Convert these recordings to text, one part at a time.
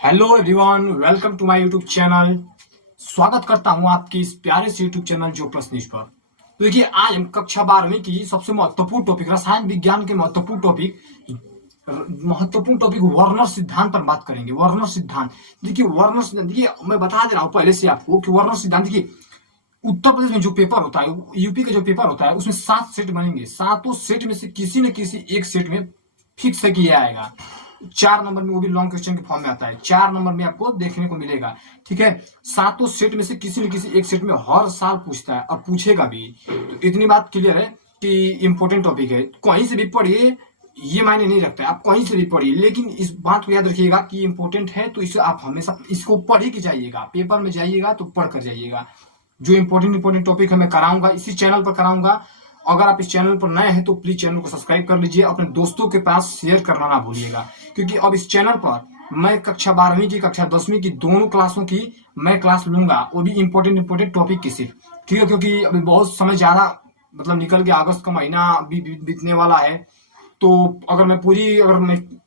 Hello everyone, welcome to my YouTube channel. स्वागत करता हूं आपके इस प्यारे से यूट्यूब चैनल जो प्लस न्यूज पर। तो देखिए, आज हम कक्षा 12वीं की सबसे महत्वपूर्ण टॉपिक रसायन विज्ञान के महत्वपूर्ण टॉपिक वर्नर सिद्धांत पर बात करेंगे। वर्नर सिद्धांत, देखिए वर्नर सिद्धांत, देखिए मैं बता दे रहा हूँ पहले से आपको कि वर्नर सिद्धांत, देखिए उत्तर प्रदेश में जो पेपर होता है, यूपी का जो पेपर होता है, उसमें 7 सेट बनेंगे। सातों सेट में से किसी न किसी एक सेट में फिक्स है कि ये आएगा 4 नंबर में, वो भी लॉन्ग क्वेश्चन के फॉर्म में आता है। 4 नंबर में आपको देखने को मिलेगा, ठीक है। सातों सेट में से किसी न किसी एक सेट में हर साल पूछता है और पूछेगा भी। तो इतनी बात क्लियर है कि इंपॉर्टेंट टॉपिक है। कहीं से भी पढ़िए, ये मायने नहीं रखता है, आप कहीं से भी पढ़िए, लेकिन इस बात को याद रखिएगा कि इंपॉर्टेंट है, तो इसे आप हमेशा इसको पढ़ ही के जाइएगा। पेपर में जाइएगा तो पढ़ कर जाइएगा। जो इंपॉर्टेंट टॉपिक है मैं कराऊंगा, इसी चैनल पर कराऊंगा। अगर आप इस चैनल पर नए हैं तो प्लीज चैनल को सब्सक्राइब कर लीजिए, अपने दोस्तों के पास शेयर करना ना भूलिएगा, क्योंकि अब इस चैनल पर मैं कक्षा 12वीं की, कक्षा 10वीं की दोनों क्लासों की मैं क्लास लूंगा, वो भी इंपॉर्टेंट टॉपिक की सिर्फ, ठीक है। क्योंकि अभी बहुत समय ज्यादा मतलब निकल के अगस्त का महीना भी बीतने वाला है। तो अगर मैं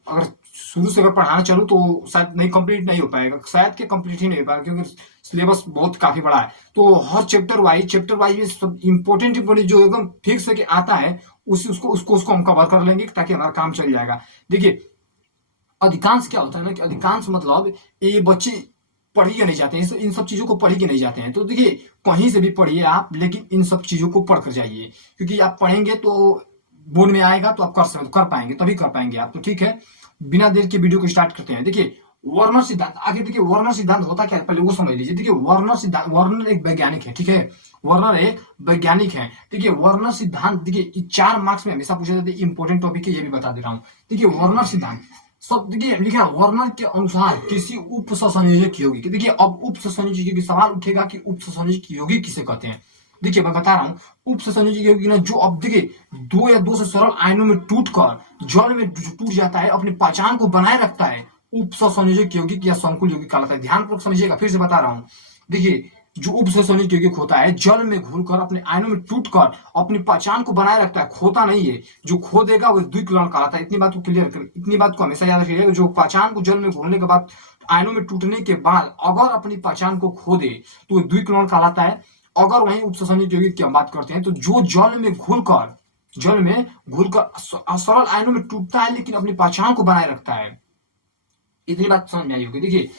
अगर शुरू से अगर पढ़ाना चलूँ तो शायद नहीं, कंप्लीट नहीं हो पाएगा, शायद कि कंप्लीट ही नहीं हो पाएगा, क्योंकि सिलेबस बहुत काफी बड़ा है। तो हर चैप्टर वाइज में सब इंपॉर्टेंट जो एकदम फिक्स है कि आता है, उसको हम कवर कर लेंगे ताकि हमारा काम चल जाएगा। देखिए, अधिकांश क्या होता है ना कि अधिकांश मतलब ये बच्चे पढ़ ही नहीं जाते हैं, इन सब चीजों को पढ़ ही नहीं जाते हैं। तो देखिए, कहीं से भी पढ़िए आप, लेकिन इन सब चीजों को पढ़ कर जाइए, क्योंकि आप पढ़ेंगे तो बोर्ड में आएगा तो आप कर पाएंगे, तभी कर पाएंगे आप। तो ठीक है, बिना देर के वीडियो को स्टार्ट करते हैं। देखिए, वर्नर सिद्धांत, आगे देखिए वर्नर सिद्धांत होता क्या है पहले वो समझ लीजिए। देखिए, वर्नर एक वैज्ञानिक है, ठीक है। वर्नर एक वैज्ञानिक है। देखिए, वर्नर सिद्धांत, देखिए 4 मार्क्स में हमेशा पूछे जाते हैं, इंपॉर्टेंट टॉपिक है, ये भी बता दे रहा हूँ। देखिए, वर्नर सिद्धांत सब, देखिए लिखा वर्नर के अनुसार किसी उप ससंयोजक यौगिक, देखिए अब उप ससंयोजक सवाल उठेगा कि उप ससंयोजक यौगिक किसे कहते हैं। देखिए मैं बता रहा हूँ, उप ससंयोजक यौगिक ना, जो अब देखिए 2 या 2 से सरल आयनों में टूटकर जल में टूट जाता है, अपनी पहचान को बनाए रखता है, उप ससंयोजक यौगिक या संकुल यौगिक कहलाता है। ध्यानपूर्वक समझिएगा, फिर से बता रहा हूँ। देखिए, जो उप ससंयोजक यौगिक होता है, जल में घुलकर अपने आयनों में टूटकर अपनी पहचान को बनाए रखता है, खोता नहीं है। जो खो देगा वो द्विकरण कहलाता है। इतनी बात को क्लियर कर, इतनी बात को हमेशा याद रखिएगा। जो पहचान को जल में घुलने के बाद, आयनों में टूटने के बाद अगर अपनी पहचान को खो दे तो द्विकरण कहलाता है। अगर वहीं उप ससंयोजक यौगिक की हम बात करते हैं, तो जो जल में घुलकर सरल आयनों में टूटता है लेकिन अपनी पहचान को बनाए रखता है। इतनी बात समझ में आई होगी। देखिए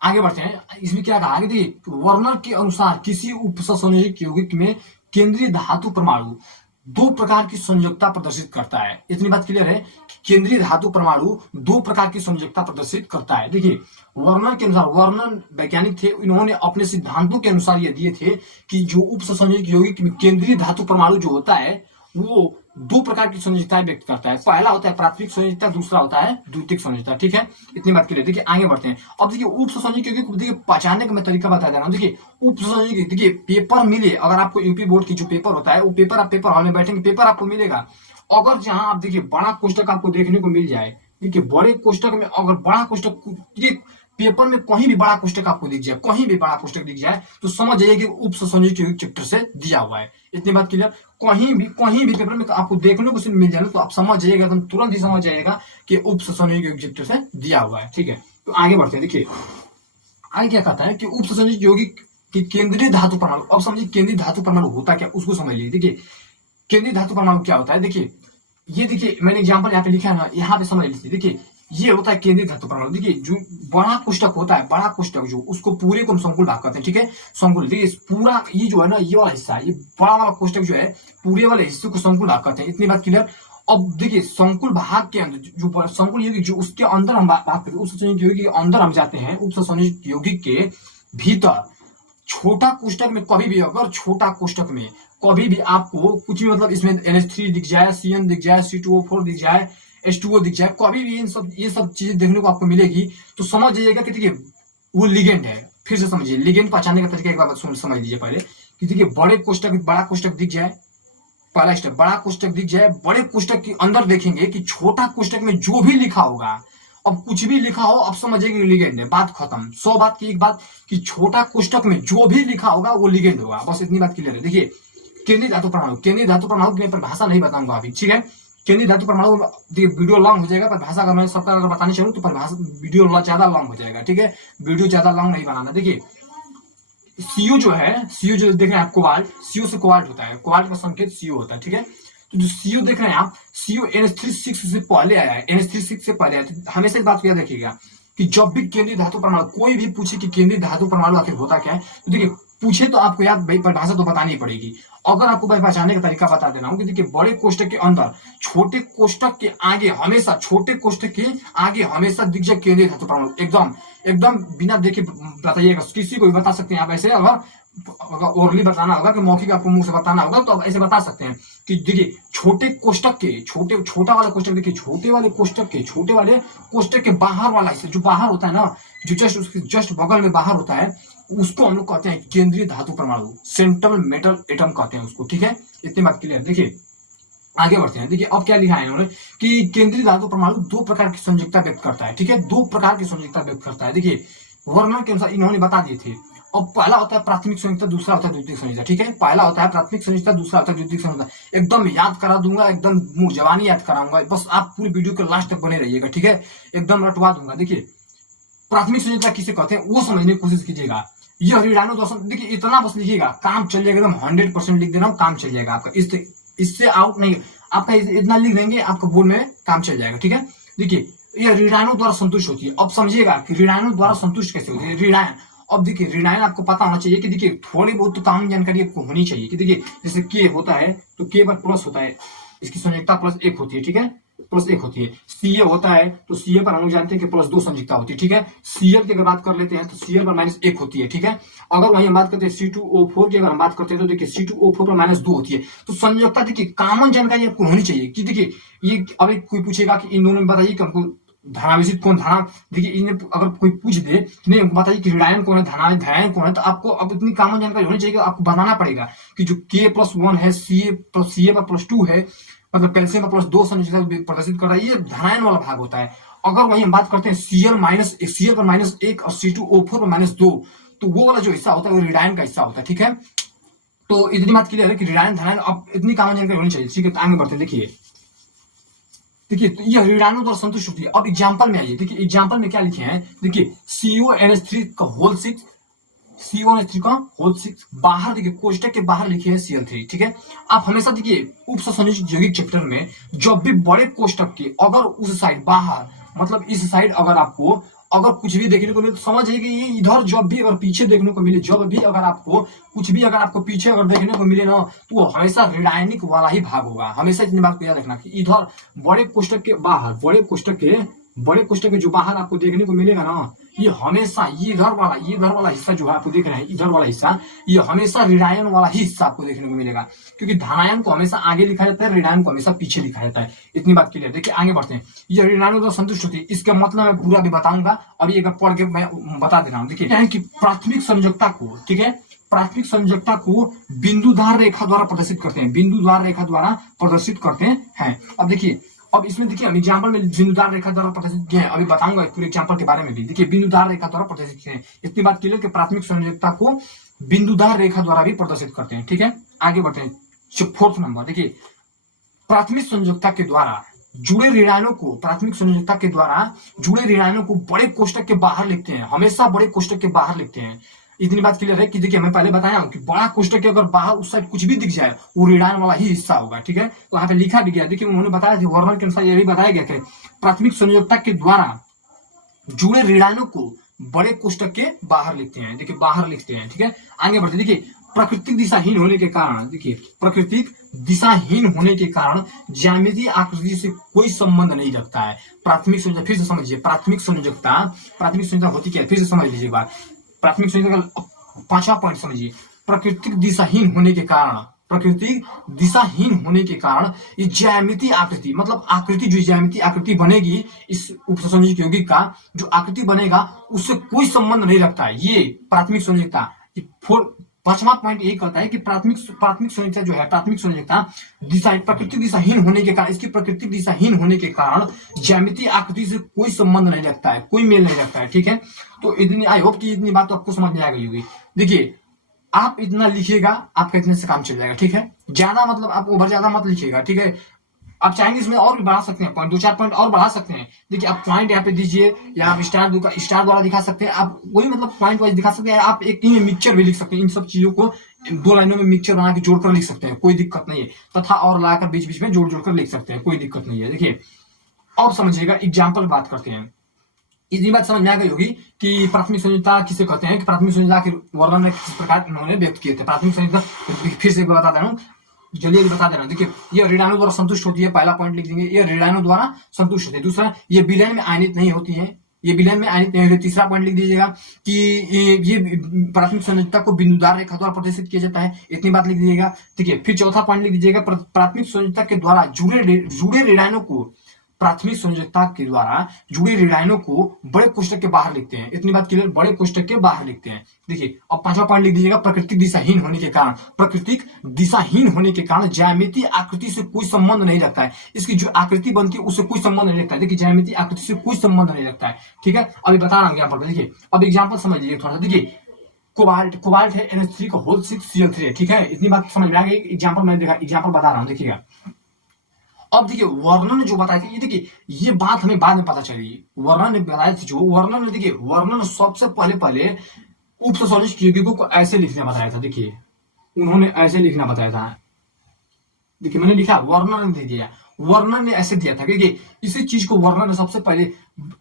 आगे बढ़ते हैं, इसमें क्या कहा है, देखिए वर्नर के अनुसार किसी उप ससंयोजक यौगिक में केंद्रीय धातु परमाणु 2 प्रकार की संयोजकता प्रदर्शित करता है। इतनी बात क्लियर है कि केंद्रीय धातु परमाणु 2 प्रकार की संयोजकता प्रदर्शित करता है। देखिए, वर्नर के अनुसार, वर्नर वैज्ञानिक थे, इन्होंने अपने सिद्धांतों के अनुसार ये दिए थे कि जो उप ससंयोजक यौगिक में केंद्रीय धातु परमाणु जो होता है, वो 2 प्रकार की संयोजकता व्यक्त करता है। पहला होता है प्राथमिक संयोजकता, दूसरा होता है द्वितीयक संयोजकता, ठीक है। इतनी बात के लिए देखिए आगे बढ़ते हैं। अब देखिए, उप ससंयोजक यौगिक देखिए पहचानने का मैं तरीका बता दे रहा हूँ। देखिए, उप ससंयोजक, देखिए पेपर मिले, अगर आपको यूपी बोर्ड की जो पेपर होता है, वो पेपर आप पेपर हॉल में बैठेंगे, पेपर आपको मिलेगा। अगर जहां आप देखिए बड़ा कोष्टक आपको देखने को मिल जाए, देखिए बड़े कोष्टक में अगर बड़ा कोष्टक, पेपर में कहीं भी बड़ा कोष्टक आपको दिख जाए, कहीं भी बड़ा कोष्टक दिख जाए, तो समझ जाइए कि उप ससंयोजक यौगिक चैप्टर से दिया हुआ है। इतनी बात क्लियर। कहीं भी पेपर में आपको देखने को मिल जाए तो आप समझ जाइएगा, एकदम तुरंत ही समझ जाइएगा कि उप ससंयोजक यौगिक चैप्टर से दिया हुआ है, ठीक है। तो आगे बढ़ते हैं। देखिए आगे क्या कहता है कि उप ससंयोजक यौगिक की केंद्रीय धातु परमाणु। अब समझिए केंद्रीय धातु परमाणु होता क्या, उसको समझ लीजिए। देखिए, केंद्रीय धातु परमाणु क्या होता है, देखिए ये देखिए मैंने एग्जांपल यहाँ पे लिखा है ना, यहाँ पे समझ लीजिए। देखिए, ये होता है केंद्रीय धातु परमाणु। देखिए, जो बड़ा कोष्टक होता है, बड़ा कोष्टक जो, उसको पूरे को हम संकुल भाग करते हैं, ठीक है। संकुल, देखिए पूरा ये जो है ना, ये वाला हिस्सा है, ये बड़ा वाला कोष्टक जो है, पूरे वाले हिस्से को संकुल भाग करते हैं। इतनी बात क्लियर। अब देखिए, संकुल भाग के अंदर जो संकुल यौगिक जो, उसके अंदर हम बात करते हैं, उप ससंयोजक यौगिक के अंदर हम जाते हैं। उप ससंयोजक यौगिक के भीतर छोटा कोष्टक में कभी भी, अगर छोटा कोष्टक में कभी भी आपको कुछ भी, मतलब इसमें NH3 दिख जाए, CN दिख जाए, C2O4 दिख जाए, H2O दिख जाए, कभी भी ये सब चीजें देखने को आपको मिलेगी, तो समझ जाइएगा कि देखिए वो लिगेंड है। फिर से समझिए, लिगेंड पहचानने का तरीका एक बार समझ लीजिए पहले, कि देखिए बड़ा कोष्टक दिख जाए, पहला स्टेप, बड़ा कोष्टक दिख जाए, बड़े कोष्टक के अंदर देखेंगे कि छोटा कोष्टक में जो भी लिखा होगा, अब कुछ भी लिखा हो, अब समझिएगा लिगेंड है, बात खत्म। 100 बात की एक बात कि छोटा कोष्टक में जो भी लिखा होगा वो लिगेंड होगा, बस इतनी बात क्लियर है। देखिए, केंद्रीय धातु परमाणु की मैं परिभाषा नहीं बताऊंगा अभी, ठीक है। केंद्रीय धातु परमाणु, देखिए वीडियो लॉन्ग हो जाएगा, परिभाषा अगर मैं सबका अगर बताने चाहूँ तो परिभाषा वीडियो ज्यादा लॉन्ग हो जाएगा, ठीक है, वीडियो ज्यादा लॉन्ग नहीं बनाना। देखिए सीयू जो है, सीयू जो देख रहे हैं आप, कोबाल्ट, सीयू से कोबाल्ट होता है, कोबाल्ट का संकेत सीयू होता है, ठीक है। तो जो सीयू देख रहे हैं आप, सीयू NH3 6 से पहले आया है, NH3 6 से पहले आया है। तो हमेशा इस बात को याद रखिएगा कि जब भी केंद्रीय धातु परमाणु, कोई भी पूछे कि केंद्रीय धातु परमाणु आखिर होता क्या है, तो देखिए पूछे तो आपको याद भाई परिभाषा तो बतानी ही पड़ेगी। अगर आपको भाई पहचानने का तरीका बता देना हूँ कि देखिए बड़े कोष्टक के अंदर छोटे कोष्टक के आगे हमेशा, छोटे कोष्टक के आगे हमेशा दिख जाए केंद्रीय धातु परमाणु, एकदम एकदम बिना देखे बताइएगा, किसी को भी बता सकते हैं आप ऐसे। अगर ओरली बताना होगा कि मौखिक आपको मुंह से बताना होगा तो आप ऐसे बता सकते हैं कि देखिए छोटे कोष्टक के, छोटा वाला कोष्टक, देखिए छोटे वाले कोष्टक के, छोटे वाले कोष्टक के बाहर वाला हिस्सा जो बाहर होता है ना, जो जस्ट उसके जस्ट बगल में बाहर होता है, उसको हम लोग कहते हैं केंद्रीय धातु परमाणु, सेंट्रल मेटल एटम कहते हैं उसको, ठीक है। इतनी बात क्लियर। देखिए आगे बढ़ते हैं। देखिए अब क्या लिखा है इन्होंने कि केंद्रीय धातु परमाणु दो प्रकार की संयोजकता व्यक्त करता है, ठीक है, दो प्रकार की संयोजकता व्यक्त करता है। देखिए वर्णन के अनुसार इन्होंने बता दिए थे। अब पहला होता है प्राथमिक संयोजकता, दूसरा होता है द्वितीयक संयोजकता, ठीक है। पहला होता है प्राथमिक संयोजकता, दूसरा होता है द्वितीयक संयोजकता। एकदम याद करा दूंगा, एकदम मुंह जवानी याद कराऊंगा, बस आप पूरी वीडियो के लास्ट तक बने रहिएगा, ठीक है, एकदम रटवा दूंगा। देखिए प्राथमिक संयोजकता किसे कहते हैं वो समझने की कोशिश कीजिएगा। यह ऋणाणु दोषण, देखिए इतना बस लिखिएगा, काम चल जाएगा, एकदम 100% लिख दे रहा हूँ, काम चल जाएगा आपका, इससे आउट नहीं, आपका इतना लिख देंगे आपका बोर्ड में काम चल जाएगा, ठीक है। देखिए यह ऋणाणु द्वारा संतुष्ट होती है। अब समझिएगा कि ऋणाणु द्वारा संतुष्ट कैसे होती है। ऋणायन, अब देखिए ऋणायन आपको पता होना चाहिए कि देखिए थोड़ी बहुत तो काम जानकारी आपको होनी चाहिए कि देखिए जैसे के होता है तो के पर प्लस होता है, इसकी संयोजकता +1 होती है, ठीक है, +1 होती है। सीए होता है तो सीए पर हम लोग जानते हैं कि +2 संयोजकता होती है, ठीक है। सीएल की अगर बात कर लेते हैं तो सीएल पर -1 होती है, ठीक है। अगर वहीं हम बात करते हैं C2O4 की अगर हम बात करते हैं तो देखिए C2O4 पर -2 होती है। तो संयोजकता देखिए कॉमन जानकारी आपको होनी चाहिए कि देखिए ये, अभी कोई पूछेगा कि इन दोनों में बताइए कि हमको धनावेशित कौन, धना, देखिए इन्हें अगर कोई पूछ दे नहीं बताइए कि ऋणायन कौन है, धनायन कौन है, तो आपको अब इतनी कॉमन जानकारी होनी चाहिए कि आपको बताना पड़ेगा कि जो K+1 है, सीए पर +2 है, मतलब कैल्शियम पर +2 संयोजकता प्रदर्शित कर रहा है, ये धनायन वाला भाग होता है। अगर वही हम बात करते हैं सीएल पर -1 और C2O4 पर -2, तो वो वाला जो हिस्सा होता है वो ऋणायन का हिस्सा होता है, ठीक है। तो इतनी बात क्लियर है कि ऋणायन धनायन, अब इतनी कॉमन जानकारी होनी चाहिए, ठीक है। तो आगे बढ़ते हैं। देखिए तो यह ऋणाणु द्वारा संतुष्ट होती है। अब एग्जांपल में आइए, देखिए एग्जांपल में क्या लिखे हैं, देखिए CONH3 का होल 6, CO3 का होल 6 बाहर, देखिए कोष्टक के बाहर लिखे हैं Cl3, ठीक है। आप हमेशा देखिए उप संयोजित यौगिक चैप्टर में जब भी बड़े कोष्टक के अगर उस साइड बाहर, मतलब इस साइड अगर आपको अगर कुछ भी देखने को मिले तो समझ जाइए कि ये इधर जब भी अगर पीछे देखने को मिले, जब भी अगर आपको कुछ भी अगर आपको पीछे अगर देखने को मिले ना, तो वो हमेशा ऋणायनिक वाला ही भाग होगा। हमेशा इतनी बात को याद रखना कि इधर बड़े कोष्टक के बाहर, बड़े कोष्टक के जो बाहर आपको देखने को मिलेगा ना, ये हमेशा ये इधर वाला हिस्सा जो है आपको देख रहे हैं, इधर वाला हिस्सा, ये हमेशा ऋणायन वाला ही हिस्सा आपको देखने को मिलेगा, क्योंकि धनायन को हमेशा आगे लिखा जाता है, ऋणायन को हमेशा पीछे लिखा जाता है। इतनी बात क्लियर। देखिए आगे बढ़ते हैं। ये ऋणायन तो संतुष्ट होती है, इसका मतलब मैं पूरा भी बताऊंगा, अभी एक पढ़ के मैं बता दे रहा हूँ। देखिए क्या है कि प्राथमिक संयोजकता को, ठीक है, प्राथमिक संयोजकता को बिंदुदार रेखा द्वारा प्रदर्शित करते हैं, बिंदुदार रेखा द्वारा प्रदर्शित करते हैं। अब देखिए, अब इसमें देखिए हम एग्जांपल में बिंदुदार रेखा द्वारा प्रदर्शित किए हैं, अभी बताऊंगा पूरे एग्जांपल के बारे में भी। देखिए बिंदुदार रेखा द्वारा प्रदर्शित किए हैं, इतनी बात क्लियर कि प्राथमिक संयोजकता को बिंदुदार रेखा द्वारा भी प्रदर्शित करते हैं, ठीक है। आगे बढ़ते हैं। 4th नंबर, देखिए प्राथमिक संयोजकता के द्वारा जुड़े ऋणायनों को, प्राथमिक संयोजकता के द्वारा जुड़े ऋणायनों को बड़े कोष्टक के बाहर लिखते हैं, हमेशा बड़े कोष्टक के बाहर लिखते हैं। इतनी बात क्लियर है कि देखिए मैं पहले बताया हूं कि बड़ा कोष्टक के अगर बाहर उस साइड कुछ भी दिख जाए वो ऋणायन वाला ही हिस्सा होगा, ठीक है। तो यहाँ पे लिखा भी गया, देखिए उन्होंने बताया था, वर्णन के अनुसार यह भी बताया गया कि प्राथमिक संयोजकता के द्वारा जुड़े ऋणायनों को बड़े कोष्टक के बाहर लिखते हैं, देखिए बाहर लिखते हैं, ठीक है। आगे बढ़ते, देखिए प्राकृतिक दिशाहीन होने के कारण, देखिए प्राकृतिक दिशाहीन होने के कारण ज्यामितीय आकृति से कोई संबंध नहीं रखता है। प्राथमिक संयोजकता, फिर से समझिए, प्राथमिक संयोजकता होती क्या है, फिर से समझ लीजिए बात। प्राथमिक संयोजकता का 5वां पॉइंट समझिए, प्राकृतिक दिशाहीन होने के कारण, प्राकृतिक दिशाहीन होने के कारण ये ज्यामितीय आकृति, मतलब आकृति, जो ज्यामितीय आकृति बनेगी इस उपसंयोजक यौगिक का जो आकृति बनेगा उससे कोई संबंध नहीं रखता है। ये प्राथमिक संयोजकता 5वां पॉइंट यही कहता है कि प्राथमिक संयोजकता जो है, प्राथमिक संयोजकता प्राकृतिक दिशाहीन होने के कारण, इसकी प्राकृतिक दिशाहीन होने के कारण ज्यामितीय आकृति से कोई संबंध नहीं रखता है, कोई मेल नहीं रखता है, ठीक है। तो इतनी, आई होप कि इतनी बात तो आपको समझ में आ गई होगी। देखिए आप इतना लिखिएगा, आपका इतने से काम चल जाएगा, ठीक है। ज्यादा मतलब आप ओवर ज्यादा मत लिखिएगा, ठीक है। आप चाहेंगे इसमें और भी बढ़ा सकते हैं पॉइंट, 2-4 पॉइंट और बढ़ा सकते हैं। देखिए आप पॉइंट यहाँ पे दीजिए या आप स्टार द्वारा दिखा सकते हैं, आप वही मतलब पॉइंट वाइज दिखा सकते हैं। आप एक ही मिक्सचर भी लिख सकते हैं, इन सब चीजों को 2 लाइनों में मिक्सचर बना के जोड़कर लिख सकते हैं, कोई दिक्कत नहीं है। तथा और लाकर बीच बीच में जोड़ जोड़कर लिख सकते हैं, कोई दिक्कत नहीं है। देखिए और समझिएगा, एग्जाम्पल बात करते हैं। इतनी बात समझ में आ गई होगी कि प्राथमिक संयोजकता किसे कहते हैं, कि प्राथमिक संयोजकता के वर्णन में किस प्रकार उन्होंने व्यक्त किए थे। प्राथमिक संयोजकता फिर से बता दे रहा हूँ, जल्दी बता दे रहा हूँ। देखिए ये ऋणाणु द्वारा संतुष्ट होती है, पहला पॉइंट लिख देंगे, ये ऋणाणु द्वारा संतुष्ट होती है। दूसरा, ये विलयन में आयनित नहीं होती है, ये विलयन में आयनित नहीं होती। तीसरा पॉइंट लिख दीजिएगा कि ये प्राथमिक संयोजकता को बिंदुदार रेखा द्वारा प्रदर्शित किया जाता है, इतनी बात लिख दीजिएगा। ठीक है, फिर चौथा पॉइंट लिख दीजिएगा, प्राथमिक संयोजकता के द्वारा जुड़े ऋणाणु को, प्राथमिक संयोजकता के द्वारा जुड़े ऋणायनों को बड़े कोष्ठक के बाहर लिखते हैं, इतनी बात क्लियर, बड़े कोष्ठक के बाहर लिखते हैं। देखिए अब पांचवा पॉइंट लिख दीजिएगा, प्राकृतिक दिशाहीन होने के कारण, प्राकृतिक दिशाहीन होने के कारण ज्यामितीय आकृति से कोई संबंध नहीं रखता है, इसकी जो आकृति बनती है उससे कोई संबंध नहीं रखता है। देखिए ज्यामितीय आकृति से कोई संबंध नहीं रखता है, ठीक है। अभी बता रहा हूँ यहाँ पर, देखिए अब एग्जाम्पल समझ लीजिए थोड़ा सा। देखिए कोबाल्ट है NH3 का होल 6 Cl3 है, ठीक है, इतनी बात समझ में आ गई। एग्जाम्पल मैंने देखा, एग्जाम्पल बता रहा हूँ, देखिएगा। अब देखिए वर्णन जो बताया था, ये देखिए ये बात हमें बाद में पता चली, वर्णन ने बताया था जो वर्णन, देखिए वर्णन सबसे पहले उपसंयोजक यौगिकों को ऐसे लिखना बताया था। देखिए उन्होंने ऐसे लिखना बताया था, देखिए मैंने लिखा वर्णन दे दिया, वर्णन ने ऐसे दिया था, क्योंकि इसी चीज को वर्णन ने सबसे पहले,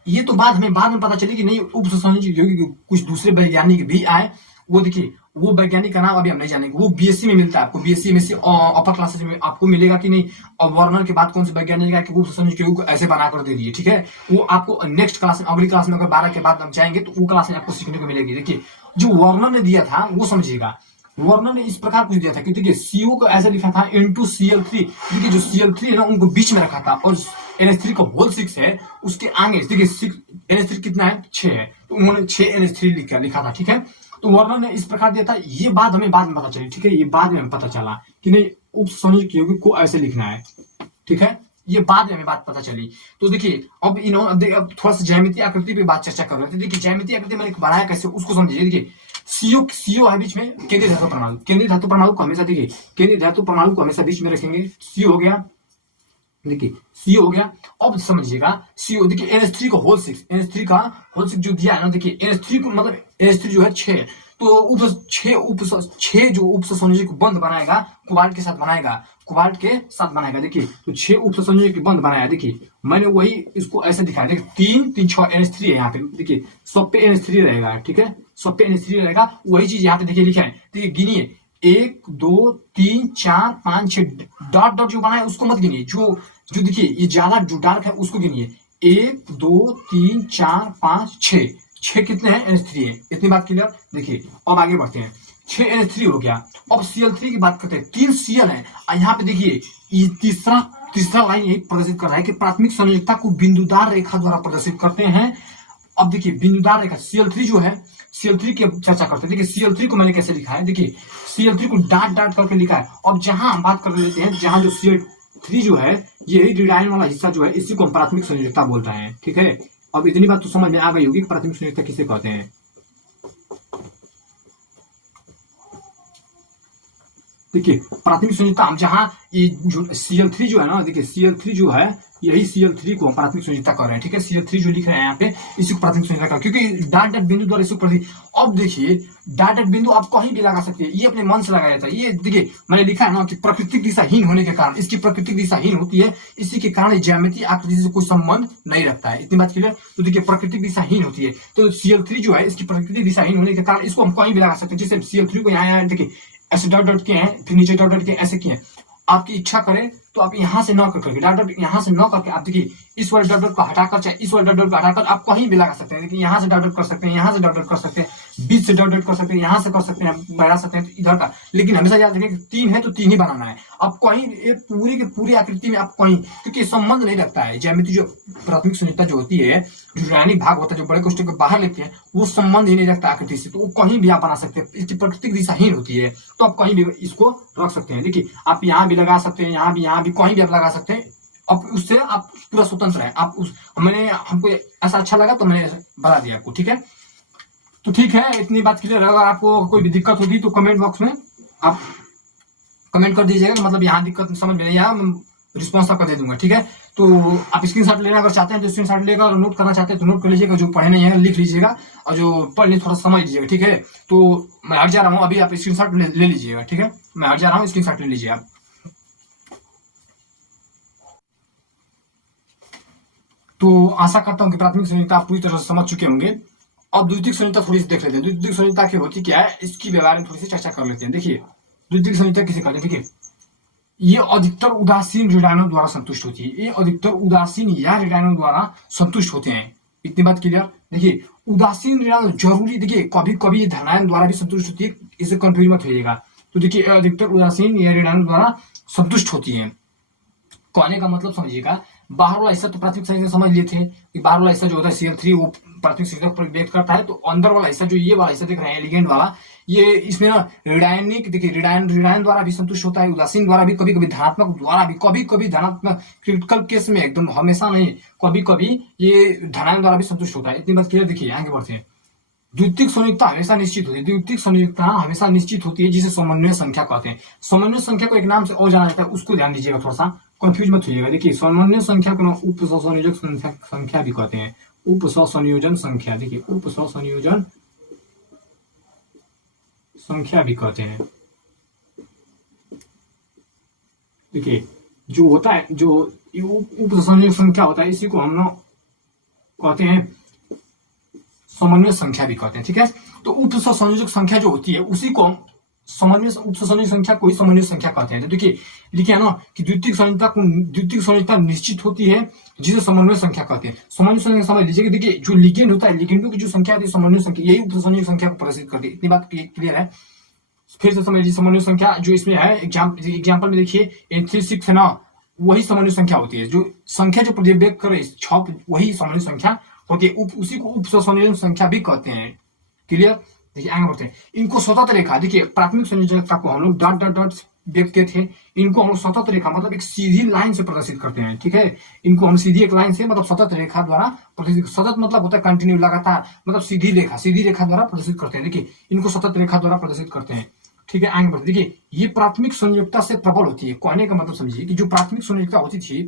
ये तो बात हमें बाद में पता चली कि नहीं उपसंयोजक यौगिक कुछ दूसरे वैज्ञानिक भी आए। वो देखिए वो वैज्ञानिक का नाम अभी हम नहीं जानेंगे, वो बीएससी में मिलता है आपको, बीएससी में से अपर क्लासेस में आपको मिलेगा कि नहीं। और वर्णन के बाद कौन से वैज्ञानिक है कि उपसंयोजक यौगिक को ऐसे बनाकर दे दिए, ठीक है। वो आपको नेक्स्ट क्लास में, अगली क्लास में अगर 12 के बाद हम जाएंगे तो वो क्लास में आपको सीखने को मिलेगी। देखिए जो वर्णन ने दिया था वो समझिएगा, वर्णन ने इस प्रकार कुछ दिया था कि देखिए CO को ऐसे लिखा था into Cl3, देखिए जो Cl3 है ना उनको बीच में रखा था, और NH3 का होल 6 है उसके आगे, देखिए NH3 कितना है 6 है, तो उन्होंने 6 NH3 लिखा था, ठीक है। तो वर्णन ने इस प्रकार दिया था, ये बात हमें बाद में पता चली, ठीक है, ये बाद में हमें पता चला कि नहीं उपसंयोजक यौगिक को ऐसे लिखना है, ठीक है, ये बाद में हमें बात पता चली। तो देखिए अब इन्होंने थोड़ा सा ज्यामितीय आकृति पे बात चर्चा कर रहे थे। देखिए ज्यामितीय आकृति मैंने बनाया कैसे उसको समझिए। देखिए CO है बीच में, केंद्रीय धातु परमाणु, केंद्रीय धातु परमाणु को हमेशा, देखिए केंद्रीय धातु परमाणु को हमेशा बीच में रखेंगे। CO हो गया, देखिए CO हो गया। अब समझिएगा CO, देखिए NH3 का होल 6, NH3 का होल 6 जो दिया है ना, देखिए NH3 को मतलब NH3 जो है 6, तो 6 जो उपसंयोजक बंध बनाएगा कोबाल्ट के साथ बनाएगा, कोबाल्ट के साथ बनाएगा। देखिए तो 6 उपसंयोजक बंध बनाया, देखिए मैंने वही इसको ऐसे दिखाया। देखिए 3 3 6 NH3 है यहाँ पे, देखिए सब पे NH3 रहेगा, ठीक है, सब पे NH3 रहेगा। वही चीज यहाँ पे देखिए लिखा है, देखिए गिनिए 1 2 3 4 5 6, डॉट डॉट जो बना है उसको मत गिनिए, जो देखिए ये ज्यादा जो डार्क है उसको गिनिए। 1 2 3 4 5 6, 6 कितने हैं NH3 है, इतनी बात क्लियर। देखिए अब आगे बढ़ते हैं, 6 NH3 हो गया। अब Cl3 की बात करते हैं, 3 Cl है। यहाँ पे देखिए ये तीसरा लाइन यही प्रदर्शित कर रहा है कि प्राथमिक संयोजकता को बिंदुदार रेखा द्वारा प्रदर्शित करते हैं। अब देखिए बिंदुदार रेखा Cl3 जो है, Cl3 की चर्चा करते हैं। देखिए Cl3 को मैंने कैसे लिखा है, देखिए Cl3 को डाट डाट करके लिखा है। अब जहां हम बात कर लेते हैं, जहां जो Cl3 जो है यही ऋणायन वाला हिस्सा जो है, इसी को हम प्राथमिक संयोजकता बोलते हैं, ठीक है। अब इतनी बात तो समझ में आ गई होगी कि प्राथमिक संयोजकता किसे कहते हैं। देखिए प्राथमिक संयोजकता हम जहां ये जो Cl3 जो है ना, देखिए Cl3 जो है यही Cl3 को हम प्राथमिक संयोजकता कर रहे हैं, ठीक है। Cl3 जो लिख रहे हैं यहाँ पे इसी को प्राथमिक संयोजकता, क्योंकि डाट डाट बिंदु द्वारा इसको प्रति। अब देखिए डाट डाट बिंदु आप कहीं भी लगा सकते हैं, ये अपने मन से लगाया जाता है। ये देखिए मैंने लिखा है ना कि प्राकृतिक दिशाहीन होने के कारण, इसकी प्राकृतिक दिशाहीन होती है, इसी के कारण ज्यामितीय आकृति से कोई संबंध नहीं रखता है, इतनी बात क्लियर। तो देखिए प्राकृतिक दिशाहीन होती है, तो Cl3 जो है इसकी प्राकृतिक दिशाहीन होने के कारण इसको हम कहीं भी लगा सकते हैं। जैसे Cl3 को यहाँ देखिए ऐसे डॉट डॉट किए हैं, फिर नीचे डॉट डॉट किए, ऐसे किए हैं। आपकी इच्छा करे तो आप यहाँ से न करके डॉट डॉट यहाँ से न करके आप देखिए इस वाले डॉट डॉट को हटाकर, चाहे इस वाले डॉट डॉट को हटाकर आप कहीं भी लगा सकते हैं। देखिए यहाँ से डॉट डॉट कर सकते हैं, यहाँ से डॉट डॉट कर सकते हैं, बीच से डॉट डॉट कर सकते हैं, यहाँ से कर सकते हैं, बढ़ा सकते हैं इधर का। लेकिन हमेशा याद रखें कि 3 है तो 3 ही बनाना है। आप कहीं पूरी की पूरी आकृति में आप कहीं, क्योंकि संबंध नहीं रखता है ज्यामिति, जो प्राथमिक संयोजकता जो होती है, जो रासायनिक भाग होता है, जो बड़े कोष्ठक को बाहर लेते हैं, वो संबंध ही नहीं रखता आकृति से, तो वो कहीं भी आप बना सकते हैं। इसकी प्राकृतिक दिशाहीन होती है, तो आप कहीं भी इसको रख सकते हैं। देखिए आप यहाँ भी लगा सकते हैं, यहाँ भी कहीं भी आप लगा सकते हैं। अब उससे आप पूरा स्वतंत्र है। आप उस हमको ऐसा अच्छा लगा तो मैंने बता दिया आपको, ठीक है। तो ठीक है, इतनी बात क्लियर है। अगर आपको कोई भी दिक्कत होगी तो कमेंट बॉक्स में आप कमेंट कर दीजिएगा, मतलब यहाँ दिक्कत समझ में नहीं आया रिस्पॉन्स आपका दे दूंगा, ठीक है। तो आप स्क्रीनशॉट लेना अगर चाहते हैं तो स्क्रीनशॉट लेकर, और नोट करना चाहते हैं तो नोट कर लीजिएगा, जो पढ़े नहीं है लिख लीजिएगा, और जो पढ़ नहीं थोड़ा समझ लीजिएगा, ठीक है। तो मैं हट जा रहा हूँ, अभी आप स्क्रीनशॉट ले लीजिएगा, ठीक है। मैं हट जा रहा हूँ, स्क्रीनशॉट ले लीजिए आप। तो आशा करता हूँ कि प्राथमिक संयोजकता आप पूरी तरह से समझ चुके होंगे। अब द्वितीयक संयोजकता थोड़ी सी देख लेते हैं। द्वितीयक संयोजकता की होती क्या है, इसकी व्यवहार में थोड़ी सी चर्चा कर लेते हैं। देखिए द्वितीयक संयोजकता किसे कहते हैं, देखिए ये अधिकतर उदासीन ऋणायनों द्वारा संतुष्ट होती है। ये अधिकतर उदासीन या ऋणायनों द्वारा संतुष्ट होते हैं। इतनी बात क्लियर। देखिए उदासीन ऋणायन जरूरी, देखिए कभी कभी धनायन द्वारा भी संतुष्ट होती है, इसे कंफ्यूज मत होइएगा। तो देखिए अधिकतर उदासीन या ऋणायनों द्वारा संतुष्ट होती है। कहने का मतलब समझिएगा, बाहर वाला हिस्सा तो प्राथमिक संयोजक समझ लिए थे कि बाहर वाला हिस्सा जो होता है Cl3 वो प्राथमिक संयोजक पर व्यक्त करता है। तो अंदर वाला हिस्सा जो ये वाला हिस्सा देख रहे हैं लिगेंड वाला, ये इसमें ना ऋणायनिक, देखिए ऋणायन द्वारा भी संतुष्ट होता है, उदासीन द्वारा भी, कभी कभी धनात्मक द्वारा भी, कभी कभी धनात्मक, क्रिटिकल केस में एकदम हमेशा नहीं, कभी कभी ये धनायन द्वारा भी संतुष्ट होता है। इतनी बात क्लियर। देखिए आगे बढ़ते हैं। द्वितीयक संयोजकता हमेशा निश्चित होती है। द्वितीयक संयोजकता हमेशा निश्चित होती है, जिसे समन्वय संख्या कहते हैं। समन्वय संख्या को एक नाम से और जाना जाता है, उसको ध्यान दीजिएगा, थोड़ा सा कंफ्यूज मत होइएगा। देखिए समन्वय संख्या को उप सहसंयोजक संख्या भी कहते हैं। उप सहसंयोजन संख्या, देखिए उप सहसंयोजन संख्या भी कहते हैं। देखिए जो होता है, जो उप सहसंयोजक संख्या होता है, इसी को हम लोग कहते हैं समन्वय संख्या भी कहते हैं, ठीक है। तो उप सहसंयोजक संख्या जो होती है उसी को समन्वय, उप सहसंयोजक संख्या को ही समन्वय संख्या कहते हैं। तो देखिए लिखिए ना कि द्वितीयक संयोजकता निश्चित होती है, जिसे समन्वय संख्या कहते हैं। समन्वय संख्या समझ लीजिए। देखिए जो लिगेंड होता है, लिगेंडों की जो संख्या होती है समन्वय संख्या, यही उप सहसंयोजक संख्या को प्रदर्शित करती है। इतनी बात क्लियर है। फिर से समझ लीजिए, समन्वय संख्या जो इसमें है, एग्जाम्पल में देखिए N36 है ना, वही समन्वय संख्या होती है। जो संख्या जो व्यक्त करे वही समन्वय संख्या होती है। उसी को उप सहसंयोजन संख्या भी कहते हैं। क्लियर। देखिए आगे बढ़ते हैं। इनको सतत रेखा, देखिए प्राथमिक संयोजकता को हम लोग डॉट डॉट डॉट व्यक्त किए थे, इनको हम लोग सतत रेखा मतलब एक सीधी लाइन से प्रदर्शित करते हैं, ठीक है। इनको हम सीधी एक लाइन से मतलब सतत रेखा द्वारा प्रदर्शित, सतत मतलब होता है कंटिन्यू, लगातार, मतलब सीधी रेखा द्वारा प्रदर्शित करते हैं। देखिए इनको सतत रेखा द्वारा प्रदर्शित करते हैं, ठीक है। आगे बढ़ते। देखिए ये प्राथमिक संयोजकता से प्रबल होती है। कहने का मतलब समझिए कि जो प्राथमिक संयोजकता होती थी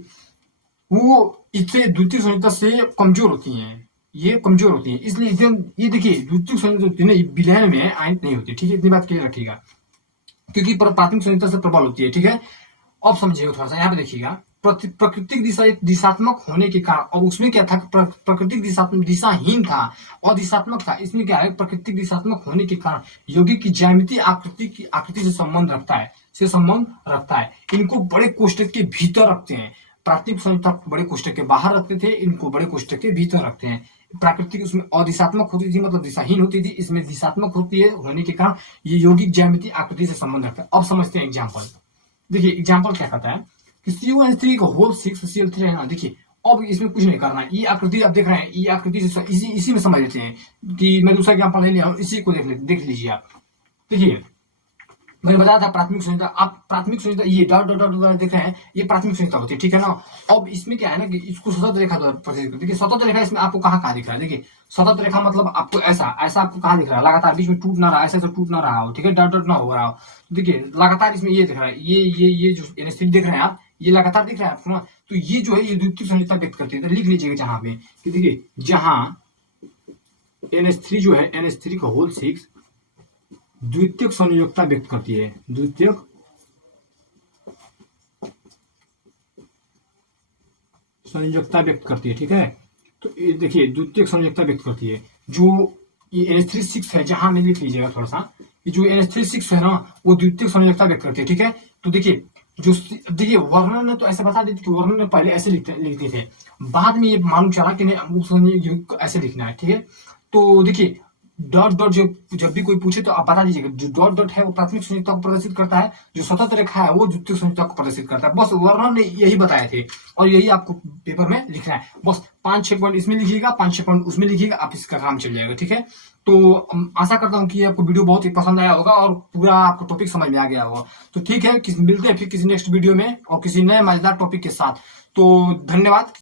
वो इससे द्वितीय संयोजकता से कमजोर होती है, ये कमजोर होती है। इसलिए ये देखिए द्वितीय संयोजकता विलयन में आयनित नहीं होती, ठीक है। इतनी बात क्लियर रखिएगा, क्योंकि प्राथमिक संयोजकता से प्रबल होती है, ठीक है। अब समझिएगा थोड़ा सा, यहाँ पे देखिएगा, प्राकृतिक दिशा एक दिशात्मक होने के कारण, और उसमें क्या था, प्राकृतिक दिशाहीन था और दिशात्मक था। इसमें क्या है, प्राकृतिक दिशात्मक होने के कारण यौगिक की ज्यामितीय आकृति से संबंध रखता है। इनको बड़े कोष्ठक के भीतर रखते हैं। प्राथमिक संयोजकता बड़े कोष्ठक के बाहर रखते थे, इनको बड़े कोष्ठक के भीतर रखते हैं। प्राकृतिक उसमें अदिशात्मक होती थी, मतलब दिशाहीन होती थी, इसमें दिशात्मक होती है, होने के कारण ये यौगिक ज्यामितीय आकृति से संबंध रखता है। अब समझते हैं एग्जाम्पल। देखिए एग्जाम्पल क्या कहता है कि CO3 का होल 6 Cl3 है ना। देखिए अब इसमें कुछ नहीं करना है, ये आकृति आप देख रहे हैं, ये आकृति से इसी में समझ लेते हैं कि मैं दूसरा एग्जाम्पल ले लिया, इसी को देख लीजिए आप। देखिए मैंने बताया था प्राथमिक संयोजकता, आप प्राथमिक संयोजकता ये डॉट डॉट डॉट देख रहे हैं, ये प्राथमिक संयोजकता होती है, ठीक है ना। अब इसमें क्या है ना कि इसको सतत रेखा द्वारा प्रदर्शित करते हैं। देखिए सतत रेखा इसमें आपको कहाँ दिख रहा है, देखिए सतत रेखा मतलब आपको ऐसा आपको कहाँ दिख रहा है, लगातार बीच में टूट ना रहा, ऐसा टूट ना रहा हो, ठीक है, डॉट डॉट ना हो रहा हो। देखिए लगातार इसमें ये दिख रहा है, ये जो NH3 देख रहे हैं आप, ये लगातार दिख रहा है आपको ना। तो ये जो है ये द्वितीय संयोजकता व्यक्त करती है। तो लिख लीजिएगा जहां पे कि देखिए जहां NH3 जो है, NH3 का होल 6 द्वितीयक संयोजकता व्यक्त करती है, द्वितीयक संयोजकता व्यक्त करती है, ठीक है। तो ये देखिए द्वितीयक संयोजकता व्यक्त करती है। जो ये NH3 है, जहां में लिख लीजिएगा थोड़ा सा, कि जो NH3 है ना वो द्वितीयक संयोजकता व्यक्त करती है, ठीक है। तो देखिए जो देखिए वर्णन ने तो ऐसे बता दी थी कि वर्णन ने पहले ऐसे लिखते थे, बाद में ये मालूम चला कि नहीं ऐसे लिखना है, ठीक है। तो देखिए डॉट डॉट जब भी कोई पूछे तो आप बता दीजिएगा, जो डॉट डॉट है वो प्राथमिक संयोजकता को प्रदर्शित करता है, जो सतत रेखा है वो द्वितीयक संयोजकता को प्रदर्शित करता है। बस वर्णन ने यही बताए थे और यही आपको पेपर में लिखना है। बस 5-6 पॉइंट इसमें लिखिएगा, 5-6 पॉइंट उसमें लिखिएगा, आप इसका काम चल जाएगा, ठीक है। तो आशा करता हूँ कि आपको वीडियो बहुत ही पसंद आया होगा और पूरा आपको टॉपिक समझ में आ गया होगा। तो ठीक है, मिलते हैं फिर किसी नेक्स्ट वीडियो में और किसी नए मजेदार टॉपिक के साथ। तो धन्यवाद।